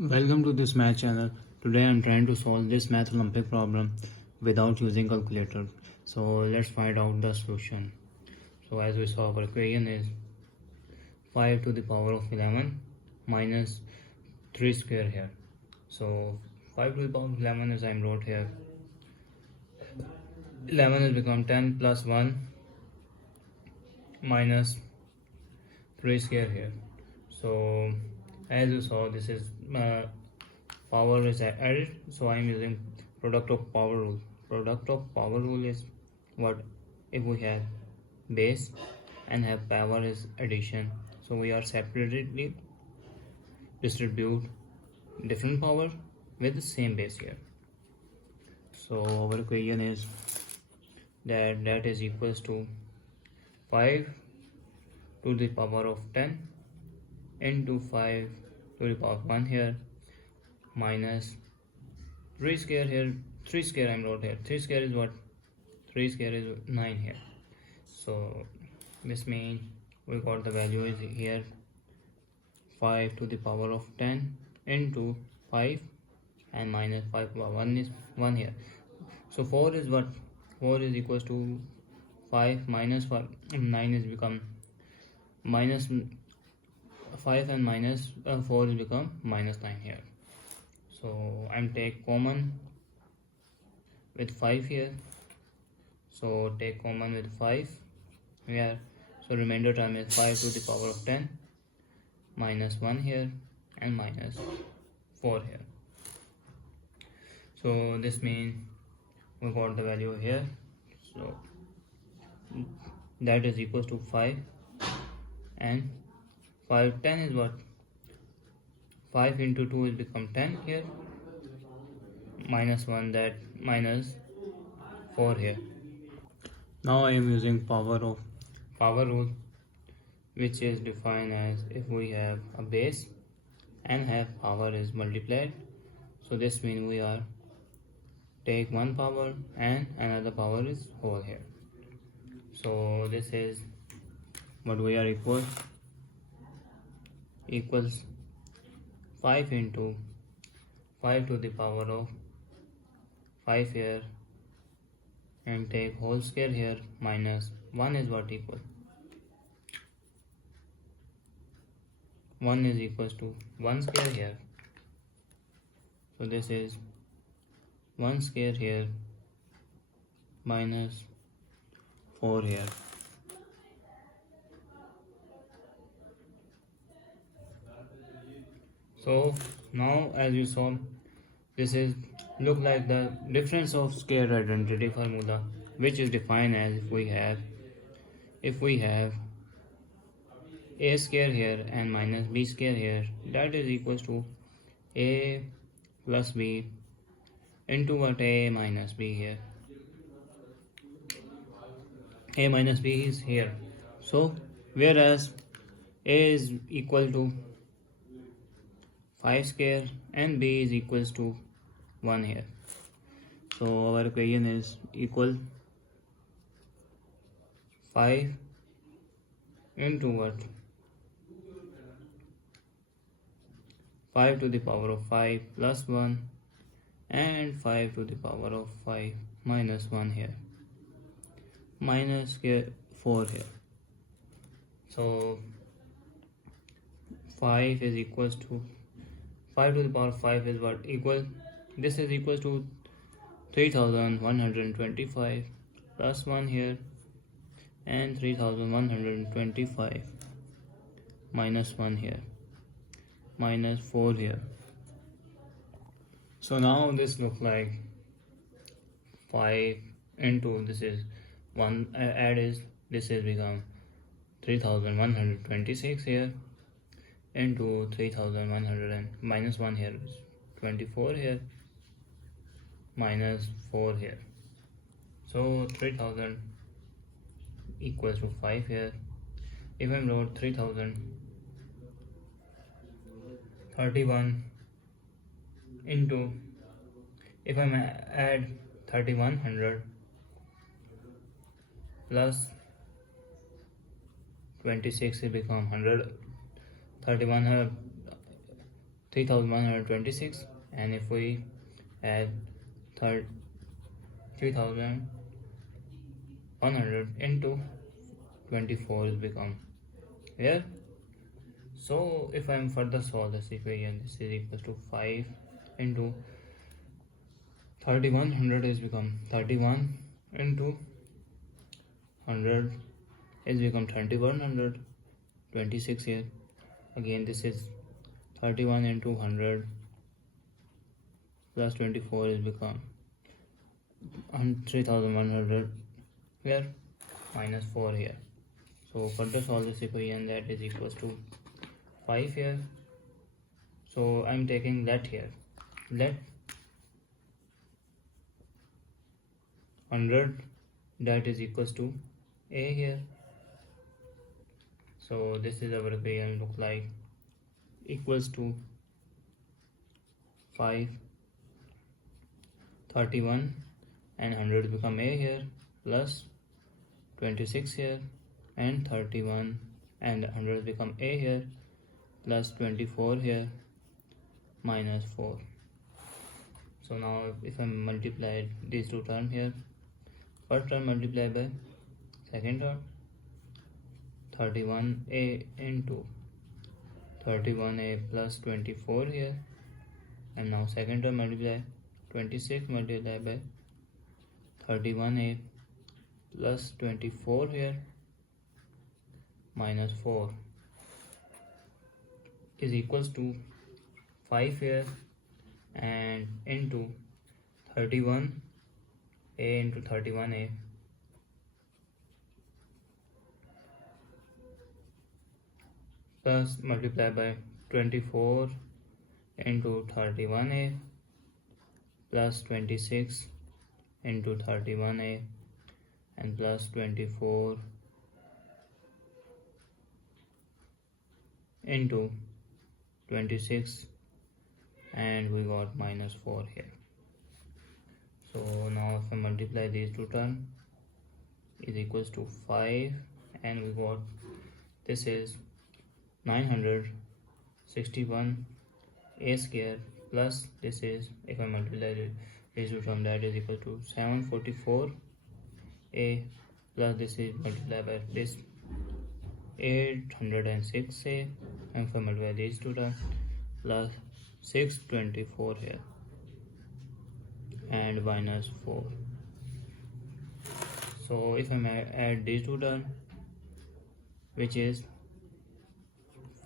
Welcome to this math channel. Today I'm trying to solve this math Olympic problem without using calculator. So let's find out the solution. So as we saw, our equation is 5 to the power of 11 minus 3 square here. So 5 to the power of 11 as I wrote here. 11 has become 10 plus 1 minus 3 square here. So as you saw, this is power is added, so I am using product of power rule. Product of power rule is what if we have base and have power is addition, so we are separately distribute different power with the same base here. So our equation is that is equals to 5 to the power of 10 into 5 to the power of 1 here minus 3 square here. 3 square I wrote here. 3 square is what? 3 square is 9 here. So this means we got the value is here 5 to the power of 10 into 5 and minus 5 power 1 is 1 here. So 4 is what? 4 is equals to 5 minus 5 and 9 is become minus 5 and minus 4 is become minus 9 here. So I'm take common with 5 here, so take common with 5 here, so remainder term is 5 to the power of 10 minus 1 here and minus 4 here. So this means we got the value here, so that is equals to 5 and 5 10 is what? 5 into 2 is become 10 here, minus 1, that minus 4 here. Now I am using power rule, which is defined as if we have a base and have power is multiplied. So this means we are take one power and another power is whole here. So this is what we are equals 5 into 5 to the power of 5 here and take whole square here minus 1 is what equal 1 is equals to 1 square here. So this is 1 square here minus 4 here. So now as you saw, this is look like the difference of square identity formula, which is defined as if we have a square here and minus b square here, that is equals to a plus b into what? A minus b here. A minus b is here, so whereas a is equal to 5 square and b is equals to 1 here. So our equation is equal 5 into what? 5 to the power of 5 plus 1 and 5 to the power of 5 minus 1 here minus 4 here. So 5 is equals to 5 to the power of 5 is what equal? This is equals to 3125 plus 1 here and 3125 minus 1 here minus 4 here. So now this looks like 5 into this is 1 add is this is become 3126 here into 3100 and minus 1 here is 24 here minus 4 here. So 3000 equals to 5 here. If I wrote 3031 into, if I add 3100 plus 26, it become 100. 31 3126, and if we add 3100 into 24 is become here. So if I'm further solve this equation, this is equal to 5 into 3100 is become 31 into 100 is become 2100, 26 here. Again this is 31 into 100 plus 24 is become 3100 here, minus 4 here. So further solve this equation, that is equals to 5 here. So I'm taking let here, let 100, that is equals to a here. So this is our equation look like equals to 5, 31 and 100 become a here, plus 26 here, and 31 and 100 become a here, plus 24 here, minus 4. So now if I multiply these two terms here, first term multiplied by second term, 31a into 31a plus 24 here, and now second term multiply 26 multiplied by 31a plus 24 here, minus 4 is equals to 5 here, and into 31a into 31a plus multiply by 24 into 31a plus 26 into 31a and plus 24 into 26, and we got minus 4 here. So now if I multiply these two terms, is equals to 5, and we got this is 961 a square plus this is, if I multiply these two terms, that is equal to 744 a plus this is multiplied by this 806 a, and if I multiply these two terms plus 624 here and minus 4. So if I add these two terms, which is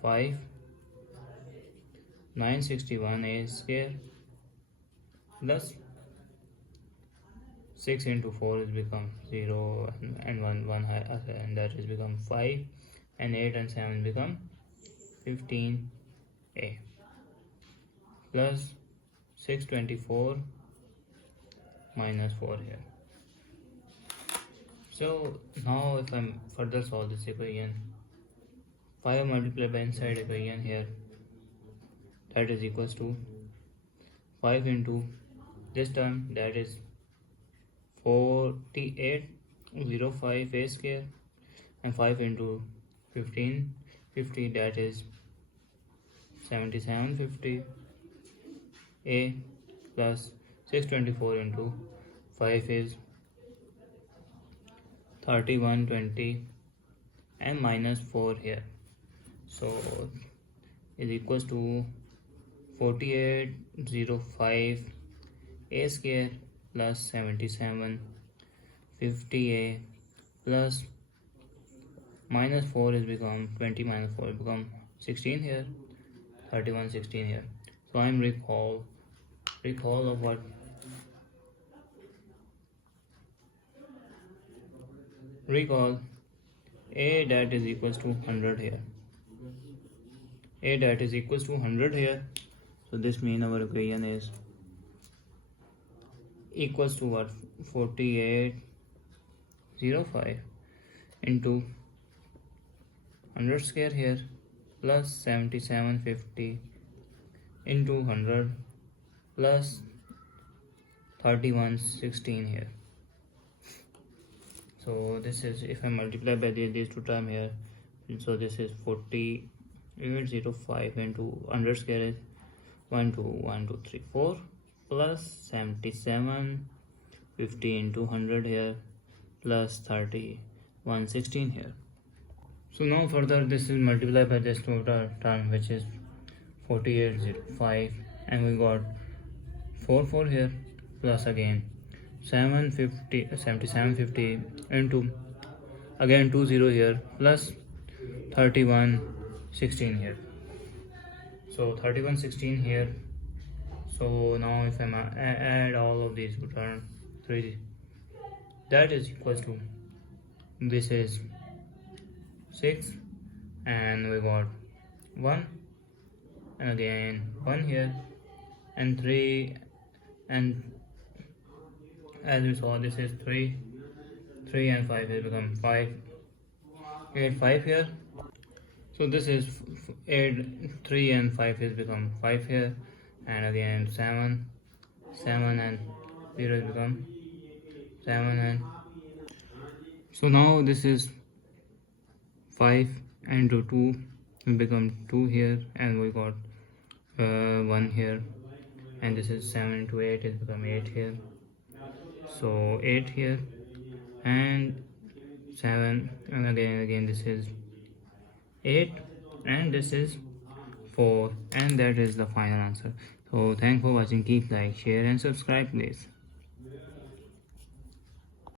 5 961 a square plus 6 into 4 is become 0 and 1 and that is become 5, and 8 and 7 become 15a plus 624 minus 4 here. So now if I further solve this equation, 5 multiplied by inside equation here, that is equals to 5 into this term, that is 4805 a square, and 5 into 1550, that is 7750 a plus 624 into 5 is 3120 and minus 4 here. So is equals to 4805 a square plus 7750 a plus minus 4 is become 20 minus 4 become 16 here, 3116 here. So I'm recall of what, recall a that is equals to 100 here, a that is equals to 100 here. So this means our equation is equals to what, 4805 into 100 square here plus 7750 into 100 plus 3116 here. So this is, if I multiply by these two terms here, so this is 4805 into 100 square is 1 2 1 2 3 4 plus 77 50 into 100 here plus 30 116 here. So now further this is multiplied by this total term, which is 4805, and we got 4 here plus again 750 7750 into again 20 here plus 3116 here. So 3116 here. So now if I add all of these, return 3, that is equals to, this is 6, and we got 1, and again 1 here, and 3, and as we saw this is 3 and 5 has become 5, 8 5 here. So this is 8 3 and 5 has become 5 here, and again 7 and 0 has become 7, and so now this is 5 and 2 will become 2 here, and we got 1 here, and this is 7 into 8 has become 8 here, so 8 here, and 7, and again this is 8, and this is 4, and that is the final answer. So thanks for watching. Keep like, share and subscribe please.